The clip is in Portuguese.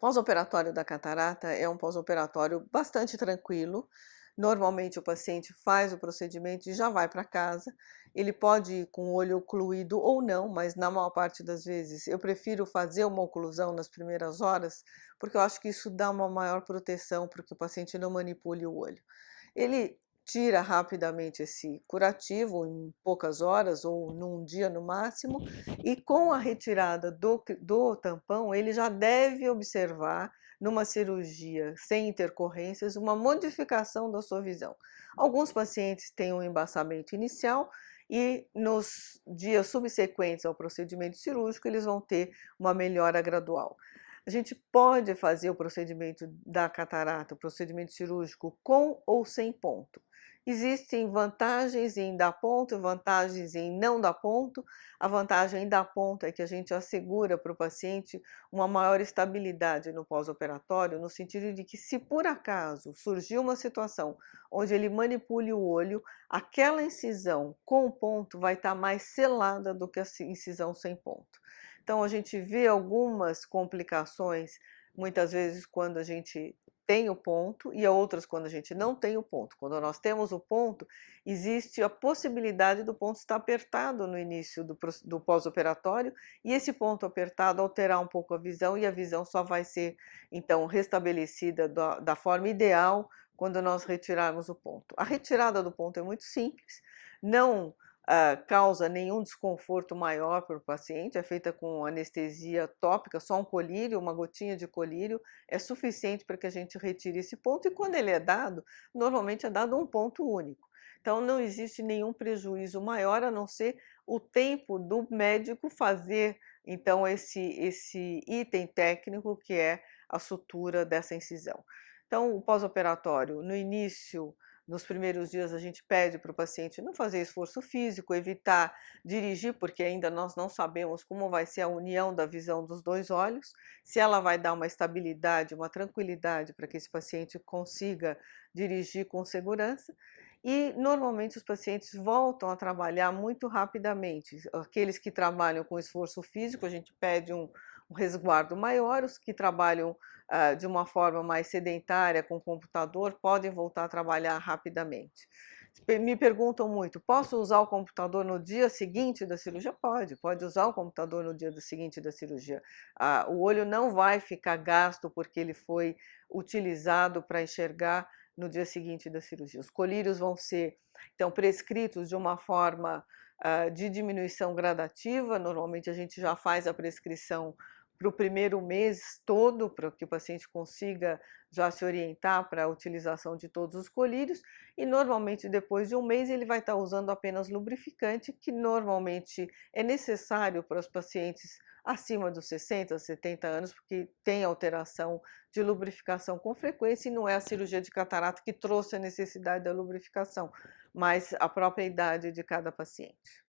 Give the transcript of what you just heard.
Pós-operatório da catarata é um pós-operatório bastante tranquilo. Normalmente o paciente faz o procedimento e já vai para casa. Ele pode ir com o olho ocluído ou não, mas na maior parte das vezes eu prefiro fazer uma oclusão nas primeiras horas, porque eu acho que isso dá uma maior proteção para que o paciente não manipule o olho. Ele tira rapidamente esse curativo em poucas horas ou num dia no máximo, e com a retirada do tampão, ele já deve observar, numa cirurgia sem intercorrências, uma modificação da sua visão. Alguns pacientes têm um embaçamento inicial e nos dias subsequentes ao procedimento cirúrgico eles vão ter uma melhora gradual. A gente pode fazer o procedimento da catarata, o procedimento cirúrgico com ou sem ponto. Existem vantagens em dar ponto e vantagens em não dar ponto. A vantagem em dar ponto é que a gente assegura para o paciente uma maior estabilidade no pós-operatório, no sentido de que, se por acaso surgir uma situação onde ele manipule o olho, aquela incisão com ponto vai estar mais selada do que a incisão sem ponto. Então a gente vê algumas complicações, muitas vezes quando a gente tem o ponto, e outras quando a gente não tem o ponto. Quando nós temos o ponto, existe a possibilidade do ponto estar apertado no início do pós-operatório, e esse ponto apertado alterar um pouco a visão, e a visão só vai ser então restabelecida da forma ideal quando nós retirarmos o ponto. A retirada do ponto é muito simples, não causa nenhum desconforto maior para o paciente, é feita com anestesia tópica, só um colírio, uma gotinha de colírio é suficiente para que a gente retire esse ponto, e quando ele é dado, normalmente é dado um ponto único. Então não existe nenhum prejuízo maior, a não ser o tempo do médico fazer então esse item técnico, que é a sutura dessa incisão. Então o pós-operatório, no início, nos primeiros dias, a gente pede para o paciente não fazer esforço físico, evitar dirigir, porque ainda nós não sabemos como vai ser a união da visão dos dois olhos, se ela vai dar uma estabilidade, uma tranquilidade para que esse paciente consiga dirigir com segurança. E normalmente os pacientes voltam a trabalhar muito rapidamente. Aqueles que trabalham com esforço físico, a gente pede um resguardo maior. Os que trabalham de uma forma mais sedentária com computador podem voltar a trabalhar rapidamente. Me perguntam muito, posso usar o computador no dia seguinte da cirurgia? Pode usar o computador no dia seguinte da cirurgia. O olho não vai ficar gasto porque ele foi utilizado para enxergar no dia seguinte da cirurgia. Os colírios vão ser, então, prescritos de uma forma de diminuição gradativa. Normalmente a gente já faz a prescrição para o primeiro mês todo, para que o paciente consiga já se orientar para a utilização de todos os colírios, e normalmente depois de um mês ele vai estar usando apenas lubrificante, que normalmente é necessário para os pacientes acima dos 60, 70 anos, porque tem alteração de lubrificação com frequência, e não é a cirurgia de catarata que trouxe a necessidade da lubrificação, mas a própria idade de cada paciente.